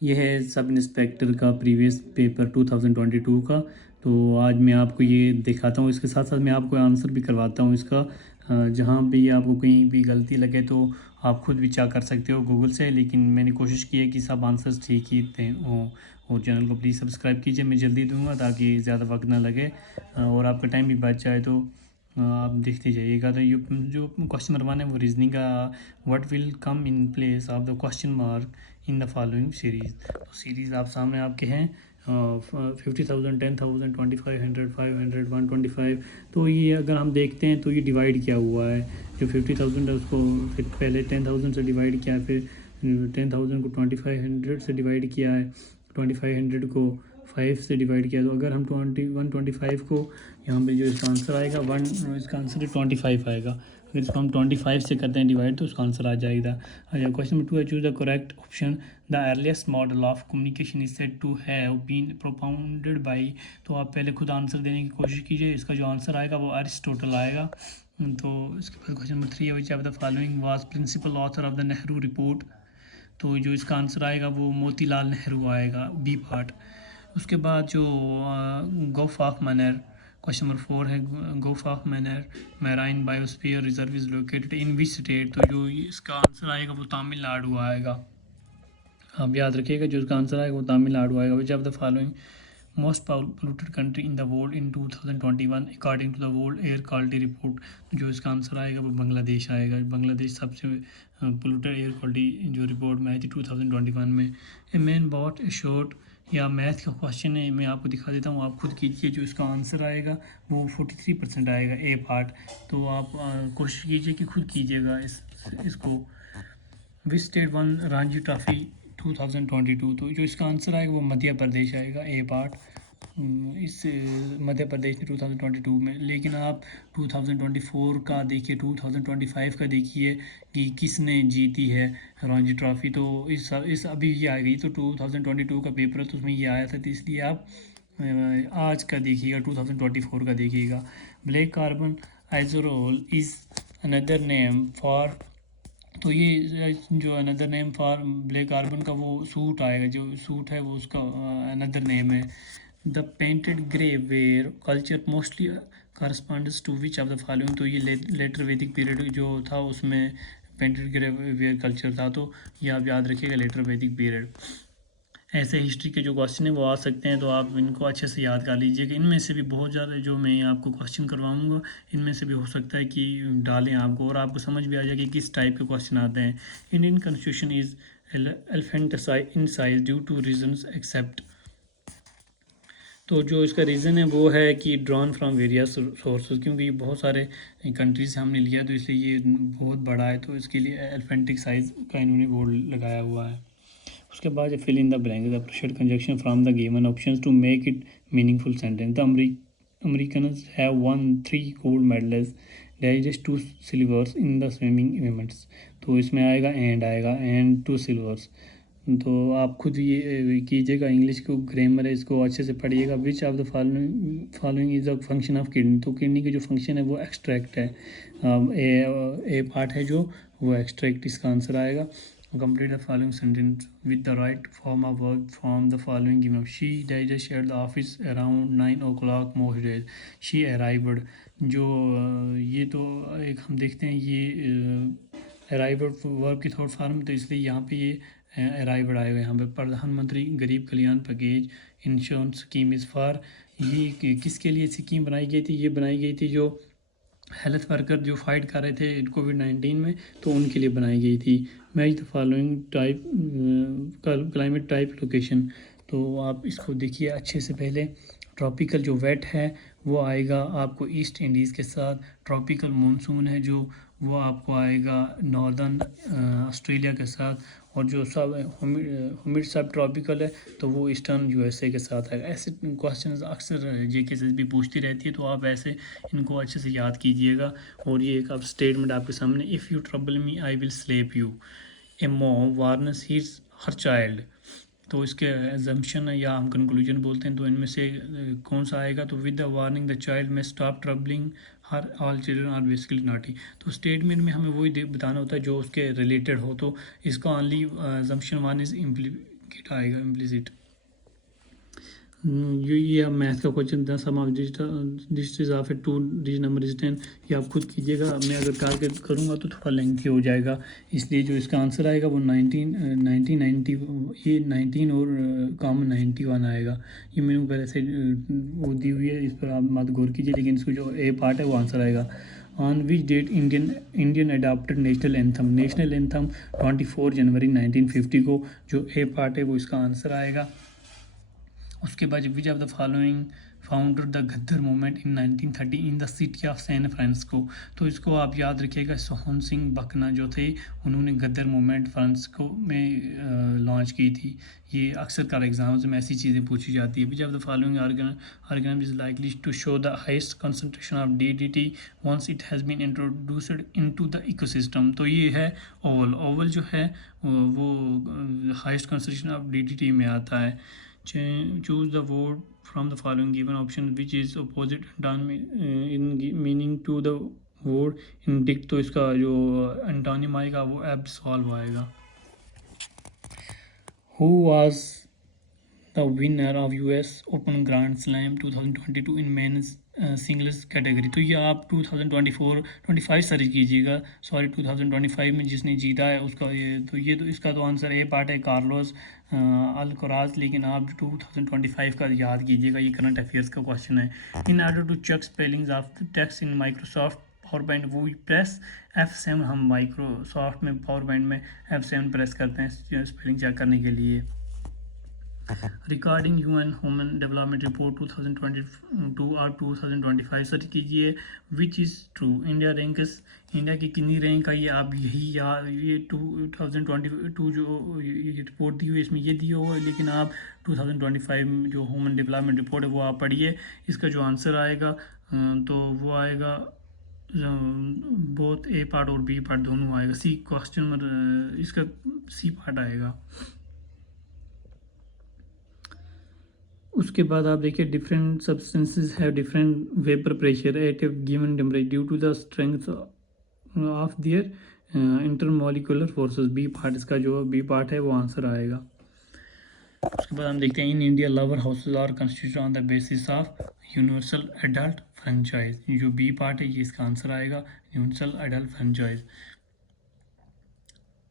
ये है sub inspector का प्रीवियस पेपर 2022 का। तो आज मैं आपको ये दिखाता हूँ, इसके साथ साथ मैं आपको आंसर भी करवाता हूँ इसका। जहाँ भी आपको कहीं भी गलती लगे तो आप खुद भी चेक कर सकते हो गूगल से, लेकिन मैंने कोशिश की है कि सब आंसर्स ठीक ही थे। और चैनल को प्लीज़ सब्सक्राइब कीजिए, मैं जल्दी दूंगा ताकि ज़्यादा वक्त ना लगे और आपका टाइम भी बच जाए। तो आप देखते जाइएगा। तो ये जो क्वेश्चन नंबर 1 है वो रीजनिंग का। What will come in place of the question mark in the following series. तो सीरीज़ आप सामने आपके हैं 50,000, 10,000, 2,500, 500, 125। तो ये अगर हम देखते हैं तो ये डिवाइड किया हुआ है। जो 50,000 है उसको फिर पहले 10,000 से डिवाइड किया है, फिर 10,000 को 2,500 से डिवाइड किया है, 2,500 को 5 से डिवाइड किया। तो अगर हम 125 को यहाँ पे जो इसका आंसर आएगा इसका आंसर 25 आएगा। अगर इसको हम 25 से करते हैं डिवाइड तो उसका आंसर आ जाएगा। अच्छा, क्वेश्चन नंबर 2 है, choose the correct option. The earliest model of communication is said to have been propounded by. तो आप पहले खुद आंसर देने की कोशिश कीजिए। इसका जो आंसर आएगा वो अरिस्टोटल आएगा। तो इसके बाद क्वेश्चन नंबर 3 है, which of the following was principal author of the Nehru report. तो जो इसका आंसर आएगा वो मोतीलाल नेहरू आएगा, बी पार्ट। उसके बाद जो गोफ ऑफ मैनर, क्वेश्चन नंबर 4 है, गोफ of manner marine biosphere reserve is located in which state. तो जो इसका आंसर आएगा वो तमिलनाडु आएगा। आप याद रखिएगा जो इसका आंसर आएगा वो तमिलनाडु आएगा। Which of the following most polluted country in the world in 2021 according to the world air quality report. जो इसका आंसर आएगा वो बांग्लादेश आएगा। बांग्लादेश सबसे पोल्यूटेड एयर क्वालिटी जो रिपोर्ट में आई थी 2021 में। A man bought a short, या मैथ का क्वेश्चन है, मैं आपको दिखा देता हूँ, आप खुद कीजिए। जो इसका आंसर आएगा वो 43% आएगा, ए पार्ट। तो आप कोशिश कीजिए कि खुद कीजिएगा इसको। Which state one Ranji trophy 2022। तो जो इसका आंसर आएगा वो मध्य प्रदेश आएगा, ए पार्ट। इस मध्य प्रदेश ने 2022 में। लेकिन आप 2024 का देखिए, 2025 का देखिए कि किसने जीती है रणजी ट्रॉफी। तो इस अभी ये आ गई, तो 2022 का पेपर है तो उसमें ये आया था, तो इसलिए आप आज का देखिएगा, 2024 का देखिएगा। Black carbon aerosol is another name for. तो ये जो another name for black carbon का वो सूट आएगा, जो सूट है वो उसका अनदर नेम है। The painted grey ware culture mostly corresponds to which of the following. तो ये लेटर वैदिक पीरियड जो था उसमें पेंटेड ग्रे वेयर कल्चर था। तो ये आप याद रखिएगा, लेटर वैदिक पीरियड। ऐसे हिस्ट्री के जो क्वेश्चन है वो आ सकते हैं, तो आप इनको अच्छे से याद कर लीजिएगा। इनमें से भी बहुत ज़्यादा जो मैं आपको क्वेश्चन करवाऊंगा, इनमें से भी हो सकता है कि डालें आपको और आपको समझ भी आ जाए कि किस टाइप के क्वेश्चन आते हैं। Indian constitution is elephant in size due to reasons except. तो जो इसका रीज़न है वो है कि ड्रॉन फ्रॉम वेरियस सोर्सेज, क्योंकि ये बहुत सारे कंट्रीज से हमने लिया तो इसलिए ये बहुत बड़ा है, तो इसके लिए एलिफेंटिक साइज़ का इन्होंने बोर्ड लगाया हुआ है। उसके बाद fill in the blank the pressure conjunction from the given options to make it meaningful sentence. The Americans have won 3 gold medals, there is 2 silvers in the swimming events. तो इसमें आएगा एंड 2 सिल्वर्स। तो आप खुद ये कीजिएगा, English को grammar है इसको अच्छे से पढ़िएगा। विच of the following is a function of kidney. तो किडनी की जो फंक्शन है वो एक्सट्रैक्ट है, ए पार्ट है जो वो एक्सट्रैक्ट, इसका आंसर आएगा। Complete the following sentence with the right form of verb from the following given. She digest at the office around 9 o'clock most days. She arrived। जो ये तो एक हम देखते हैं, ये अराइवड वर्ब की थर्ड फॉर्म, तो इसलिए यहाँ पे ये अराइवड आएगा। यहाँ पे Pradhan Mantri Garib Kalyan package insurance scheme is for. ये किसके लिए स्कीम बनाई गई थी? ये बनाई गई थी जो हेल्थ वर्कर जो फाइट कर रहे थे कोविड-19 में, तो उनके लिए बनाई गई थी। Match the following type climate type location. तो आप इसको देखिए अच्छे से। पहले ट्रॉपिकल जो वेट है वो आएगा आपको ईस्ट इंडीज़ के साथ। ट्रॉपिकल मानसून है जो वो आपको आएगा नॉर्दर्न ऑस्ट्रेलिया के साथ। और जो सब ह्यूमिड सब ट्रॉपिकल है तो वो ईस्टर्न यूएसए के साथ आएगा। ऐसे क्वेश्चन अक्सर जेके भी पूछती रहती है, तो आप ऐसे इनको अच्छे से याद कीजिएगा। और ये एक अब स्टेटमेंट आपके सामने, if you trouble me I will slap you, a mom warns his her child. तो इसके एजम्पशन या हम कंक्लूजन बोलते हैं, तो इनमें से कौन सा आएगा? तो with the warning the child may stop troubling her all children are basically naughty. तो स्टेटमेंट में हमें वही बताना होता है जो उसके रिलेटेड हो। तो इसका ओनली एजम्पशन 1 इज गेट आएगा इम्प्लिसिट। ये अब मैथ का क्वेश्चन था, sum of digits of a 2 digit number is 10। ये आप खुद कीजिएगा, मैं अगर कैलकुलेट करूँगा तो थोड़ा लेंथी हो जाएगा, इसलिए जो इसका आंसर आएगा वो 1990 ये 19 और कॉमन 91 आएगा। ये मैंने पहले से वो दी हुई है, इस पर आप मत गौर कीजिए, लेकिन इसको जो ए पार्ट है वो आंसर आएगा। On which date Indian adopted national anthem. National anthem 24 जनवरी 1950 को, जो ए पार्ट है वो इसका आंसर आएगा। उसके बाद which of the following founder the Ghadar movement in 1930 in the city of San Francisco. तो इसको आप याद रखिएगा, सोहन सिंह बकना जो थे उन्होंने गद्दर मूवमेंट फ्रांसिस्को में लॉन्च की थी। ये अक्सर कर एग्जाम्स में ऐसी चीज़ें पूछी जाती है। Which of the following organism is likely to show the highest concentration of DDT once it has been introduced into the ecosystem. तो ये है ओवल। ओवल जो है वो हाइस्ट कंसंट्रेशन ऑफ DDT में आता है। Choose the word from the following given option which is opposite in meaning to the word indict। तो इसका जो एंटोनिम आएगा वो एब्सॉल्व आएगा। Who was the winner of US Open Grand Slam 2022 in men's singles category. तो ये आप 2024-25 search कीजिएगा, सॉरी 2025 में जिसने जीता है उसका ये तो इसका तो आंसर ए पार्ट है, कार्लोस अल्कराज। लेकिन आप 2025 का याद कीजिएगा, ये करंट अफेयर्स का क्वेश्चन है। In order to check spellings of text in Microsoft PowerPoint वो प्रेस F7। हम माइक्रोसॉफ्ट में पावर पॉइंट में F7 प्रेस करते हैं स्पेलिंग चेक करने के लिए। Regarding human human development report 2022 और 2025 सर्च कीजिए विच इज़ ट्रू। इंडिया की कितनी रैंक आई है आप यही ये 2022 जो ये रिपोर्ट दी हुई है इसमें ये दी हो, लेकिन आप 2025 में जो ह्यूमन डेवलपमेंट रिपोर्ट है वो आप पढ़िए। इसका जो आंसर आएगा तो वो आएगा बोथ ए पार्ट और बी पार्ट दोनों आएगा। सी क्वेश्चन इसका सी पार्ट आएगा। उसके बाद आप देखिए different substances have different vapour pressure at a given temperature due to the strength of their intermolecular forces. B part इसका जो बी पार्ट है वो आंसर आएगा। उसके बाद हम देखते हैं in India lower houses are constituted on the basis of universal adult franchise. जो बी पार्ट है ये इसका आंसर आएगा, universal adult franchise.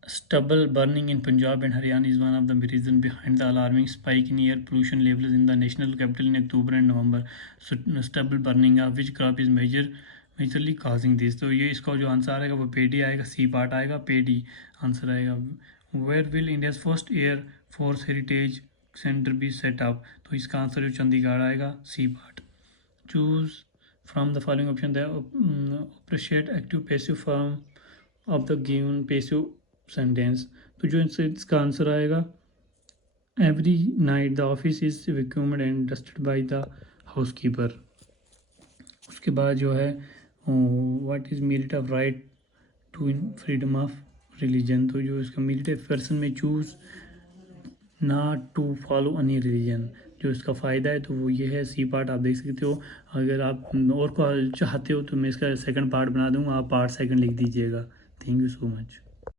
Stubble burning in Punjab and Haryana is one of the reasons behind the alarming spike in air pollution levels in the national capital in October and November. So, stubble burning of which crop is majorly causing this? तो ये इसका जो answer आएगा वो पेडी आएगा, C part आएगा, पेडी answer आएगा। Where will India's first Air Force Heritage Center be set up? तो इसका आंसर जो चंडीगढ़ आएगा, C part. Choose from the following option the appreciate active passive form of the given passive sentence. तो जो इसका answer आएगा every night the office is vacuumed and dusted by the housekeeper. उसके बाद जो है what is merit of right to in freedom of religion. तो जो इसका मेरिट है person may choose not to follow any religion. जो इसका फ़ायदा है तो वो ये है, सी पार्ट आप देख सकते हो। अगर आप और को चाहते हो तो मैं इसका सेकंड पार्ट बना दूंगा, आप पार्ट सेकंड लिख दीजिएगा। Thank you so much.